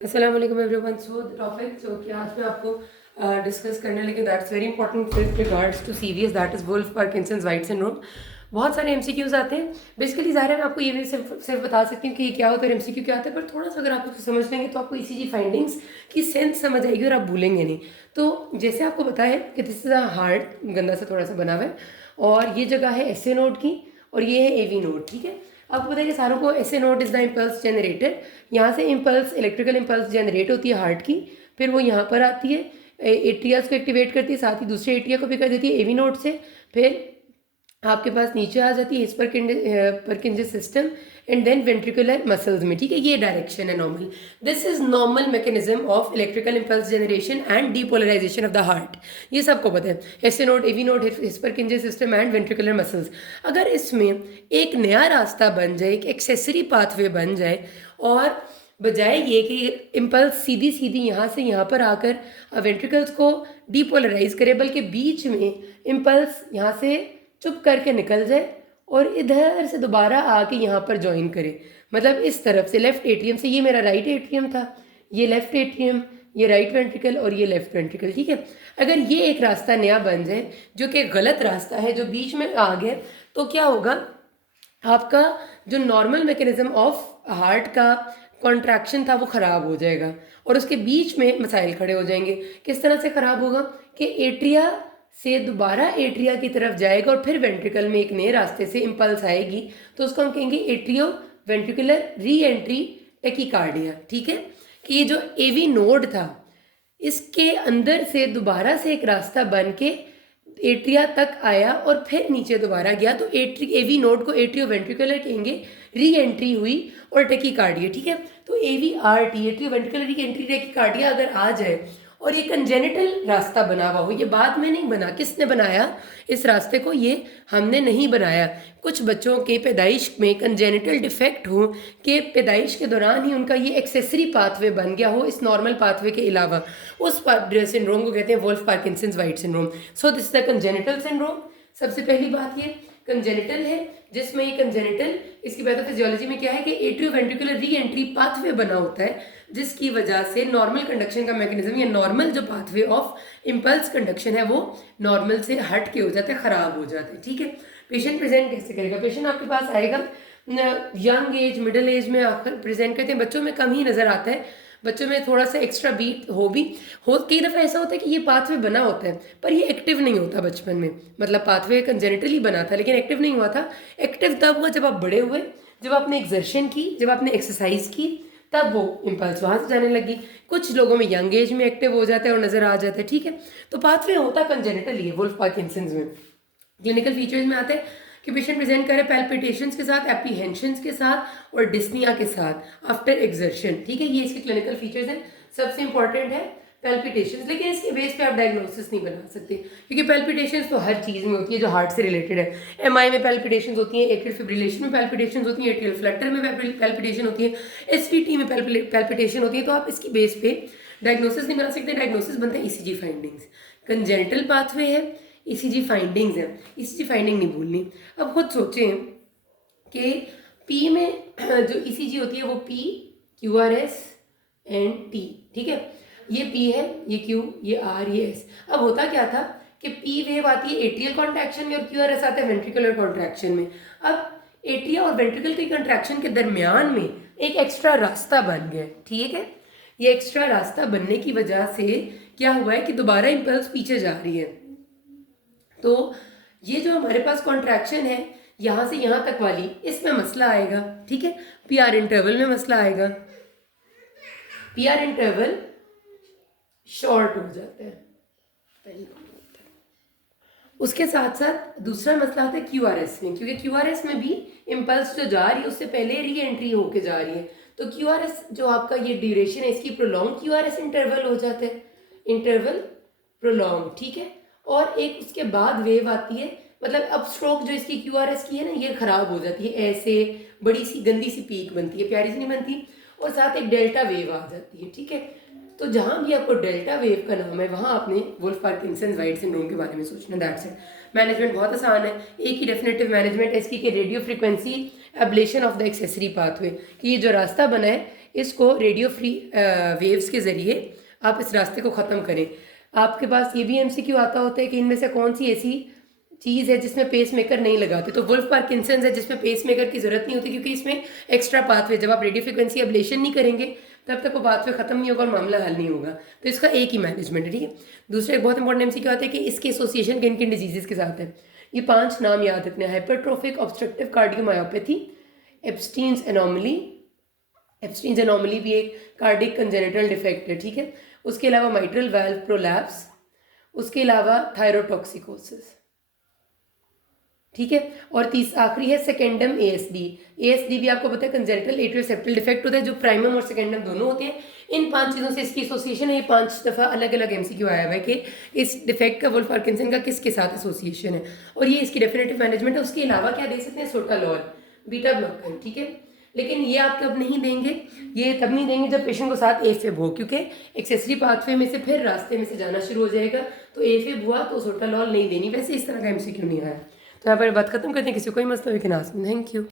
अस्सलाम वालेकुम एवरीवन। सो टॉपिक जो कि आज मैं आपको डिस्कस करने लगी that's very important with regards to CVS, that is Wolff Parkinson's White syndrome. बहुत सारे एमसीक्यूज आते हैं। बेसिकली ज़ाहिर है मैं आपको ये भी सिर्फ बता सकती हूँ कि ये क्या होता है, एमसीक्यू क्या होता है, पर थोड़ा सा अगर आप उसको समझ लेंगे तो आपको ईसीजी फाइंडिंग्स की सेंस समझ आएगी और आप भूलेंगे नहीं। तो जैसे आपको बताया कि दिस इज़ अ हार्ट, गंदा से थोड़ा सा बना हुआ है, और ये जगह है एसए नोड की और ये है एवी नोड। ठीक है, आपको पता है कि सारों को SA node is the impulse generator. यहाँ से इम्पल्स, इलेक्ट्रिकल इम्पल्स जनरेट होती है हार्ट की, फिर वो यहाँ पर आती है, एट्रियाज को एक्टिवेट करती है, साथ ही दूसरे एट्रिया को भी कर देती है एवी नोड से। फिर आपके पास नीचे आ जाती है His Purkinje's system and then ventricular muscles में। ठीक है, ये डायरेक्शन है normal. This is normal mechanism of electrical impulse generation and depolarisation of the heart. ये सबको पता है, SA node, AV node, His Purkinje's system and ventricular muscles. अगर इसमें एक नया रास्ता बन जाए, एक एक्सेसरी पाथवे बन जाए, और बजाय ये कि इम्पल्स सीधी सीधी यहाँ से यहाँ पर आकर वेंट्रिकल्स को डीपोलराइज करे, बल्कि बीच में इम्पल्स यहाँ से चुप करके निकल जाए और इधर से दोबारा आके यहाँ पर ज्वाइन करे। मतलब इस तरफ से लेफ्ट एट्रियम से, ये मेरा राइट एट्रियम था, ये लेफ्ट एट्रियम, ये राइट वेंट्रिकल और ये लेफ्ट वेंट्रिकल। ठीक है, अगर ये एक रास्ता नया बन जाए जो कि गलत रास्ता है, जो बीच में आ गया, तो क्या होगा, आपका जो नॉर्मल मैकेनिज्म ऑफ हार्ट का कॉन्ट्रैक्शन था वो ख़राब हो जाएगा और उसके बीच में मसाइल खड़े हो जाएंगे। किस तरह से ख़राब होगा कि एट्रिया से दोबारा एट्रिया की तरफ जाएगा और फिर वेंट्रिकल में एक नए रास्ते से इम्पल्स आएगी, तो उसको हम कहेंगे atrio ventricular re entry tachycardia. ठीक है, कि ये जो एवी नोड था, इसके अंदर से दोबारा से एक रास्ता बन के एट्रिया तक आया और फिर नीचे दोबारा गया, तो एवी नोड को एट्रियो वेंट्रिकुलर कहेंगे, री एंट्री हुई और टेकिकार्डिया। ठीक है, तो AV R T, atrio ventricular re entry tachycardia अगर आ जाए और ये कंजेनिटल रास्ता बना हुआ हो, ये बाद में नहीं बना, किसने बनाया इस रास्ते को, ये हमने नहीं बनाया। कुछ बच्चों के पैदाइश में कंजेनिटल डिफेक्ट हो कि पैदाइश के दौरान ही उनका ये एक्सेसरी पाथवे बन गया हो इस नॉर्मल पाथवे के अलावा, उस सिंड्रोम को कहते हैं Wolff Parkinson's White syndrome. So this is the congenital syndrome. सबसे पहली बात ये कंजेनिटल है, जिसमें ये कंजेनिटल, इसकी पैथोफिजियोलॉजी में क्या है कि atrio ventricular re entry pathway बना होता है, जिसकी वजह से नॉर्मल कंडक्शन का मैकेनिज्म या नॉर्मल जो पाथवे ऑफ इम्पल्स कंडक्शन है वो नॉर्मल से हट के हो जाता है, ख़राब हो जाता है। ठीक है, पेशेंट प्रेजेंट कैसे करेगा, पेशेंट आपके पास आएगा यंग एज, मिडिल एज में आकर प्रेजेंट करते हैं। बच्चों में कम ही नज़र आता है, बच्चों में थोड़ा सा एक्स्ट्रा बीट हो भी हो, कई दफ़ा ऐसा होता है कि ये पाथवे बना होता है पर ये एक्टिव नहीं होता बचपन में, मतलब पाथवे कंजेनिटली बना था लेकिन एक्टिव नहीं हुआ था। एक्टिव तब हुआ जब आप बड़े हुए, जब आपने एक्सर्शन की, जब आपने एक्सरसाइज की, तब वो इम्पल्स वहाँ से जाने लगी। कुछ लोगों में यंग एज में एक्टिव हो जाता है और नज़र आ जाता है। ठीक है, तो पाथवे होता कंजेनिटली है वुल्फ पार्किंसंस में। क्लिनिकल फीचर्स में आते हैं कि पेशेंट प्रेजेंट करे पैल्पिटेशंस के साथ, एप्रीहेंशंस के साथ और डिस्निया के साथ आफ्टर एक्सर्शन। ठीक है, ये इसके क्लिनिकल फीचर्स हैं। सबसे इंपॉर्टेंट है पैल्पिटेशंस, लेकिन इसके बेस पे आप डायग्नोसिस नहीं बना सकते क्योंकि पैल्पिटेशंस तो हर चीज़ में होती है जो हार्ट से रिलेटेड है। एमआई में पैल्पिटेशंस होती हैं, एट्रियल फिब्रिलेशन में पैल्पिटेशंस होती हैं, एट्रियल फ्लटर में पैल्पिटेशन होती है, एसवीटी में पैल्पिटेशन होती है। तो आप इसकी बेस पे डायग्नोसिस नहीं बना सकते। डायग्नोसिस बनता है ईसीजी फाइंडिंग्स। कंजेनिटल पाथवे है, ईसीजी फाइंडिंग्स है, ईसीजी फाइंडिंग नहीं भूलनी। अब खुद सोचें कि पी में जो ईसीजी होती है वो पी, क्यूआरएस एंड टी। ठीक है, ये पी है, ये क्यू, ये आर, ये एस। अब होता क्या था कि पी वेव आती है एट्रियल कॉन्ट्रैक्शन में और क्यूआरएस आता है वेंट्रिकुलर कॉन्ट्रैक्शन में। अब एट्रिया और वेंट्रिकल के कॉन्ट्रैक्शन के दरमियान में एक एक्स्ट्रा रास्ता बन गया। ठीक है, ये एक्स्ट्रा रास्ता बनने की वजह से क्या हुआ है कि दोबारा इम्पल्स पीछे जा रही है। तो ये जो हमारे पास कॉन्ट्रैक्शन है यहाँ से यहाँ तक वाली, इसमें मसला आएगा। ठीक है, पीआर इंटरवल में मसला आएगा, पीआर इंटरवल शॉर्ट हो जाता है। उसके साथ साथ दूसरा मसला आता है क्यूआरएस में, क्योंकि क्यूआरएस में भी इम्पल्स जो जा रही है उससे पहले री एंट्री होके जा रही है। तो क्यूआरएस जो आपका ये ड्यूरेशन है इसकी प्रोलॉन्ग क्यूआरएस इंटरवल हो जाता है, इंटरवल प्रोलॉन्ग। ठीक है, और एक उसके बाद वेव आती है, मतलब अब स्ट्रोक जो इसकी क्यूआरएस की है ना ये खराब हो जाती है, ऐसे बड़ी सी गंदी सी पीक बनती है, प्यारी सी नहीं बनती, और साथ एक डेल्टा वेव आ जाती है। ठीक है, तो जहाँ भी आपको डेल्टा वेव का नाम है वहाँ आपने वुल्फ पार्किंसंस वाइट सिंड्रोम के बारे में सोचना। That's it. मैनेजमेंट बहुत आसान है, एक ही डेफिनेटिव मैनेजमेंट है इसकी कि radio frequency ablation of the accessory pathway, कि ये जो रास्ता बना है इसको रेडियो फ्री वेव्स के ज़रिए आप इस रास्ते को ख़त्म करें। आपके पास ये भी एमसीक्यू आता होता है कि इनमें से कौन सी ऐसी चीज़ है जिसमें पेस मेकर नहीं लगाते, तो वुल्फ पार्किंसंस है जिसमें पेस मेकर की ज़रूरत नहीं होती, क्योंकि इसमें एक्स्ट्रा पाथवे, जब आप रेडियो फ्रिक्वेंसी एब्लेशन नहीं करेंगे तब तक वो पाथवे खत्म नहीं होगा और मामला हल नहीं होगा। तो इसका एक ही मैनेजमेंट है, ठीक है। दूसरा एक बहुत इंपॉर्टेंट एमसीक्यू आता है कि इसकी एसोसिएशन किन किन डिजीज़ के साथ है। ये 5 नाम याद रखने: hypertrophic obstructive cardiomyopathy, Ebstein's anomaly. Ebstein's anomaly भी एक कार्डिक कंजेनिटल डिफेक्ट है, ठीक है। उसके अलावा माइट्रल वाल्व प्रोलैप्स, उसके अलावा थायरोटॉक्सिकोसिस, ठीक है। और आखिरी है सेकेंडम एएसडी। एएसडी भी आपको पता है कंजेनिटल एट्रियल सेप्टल डिफेक्ट होता है, जो प्राइमम और सेकेंडम दोनों होते हैं। इन 5 चीज़ों से इसकी एसोसिएशन है। ये 5 दफ़ा अलग अलग एमसीक्यू आया हुआ है कि इस डिफेक्ट का वुल्फ पार्किंसन का किसके साथ एसोसिएशन है, और ये इसकी डेफिनेटिव मैनेजमेंट है। उसके अलावा क्या दे सकते हैं, सोटालॉल, बीटा ब्लॉकर, ठीक है। लेकिन ये आप कब नहीं देंगे, ये तब नहीं देंगे जब पेशेंट को साथ एफिब हो, क्योंकि एक्सेसरी पाथवे में से फिर रास्ते में से जाना शुरू हो जाएगा। तो एफिब हुआ तो सोटालॉल नहीं देनी। वैसे इस तरह का एमसीक्यू नहीं आया। तो यहाँ पर बात खत्म करते हैं। किसी कोई मसला हो कि ना, थैंक यू।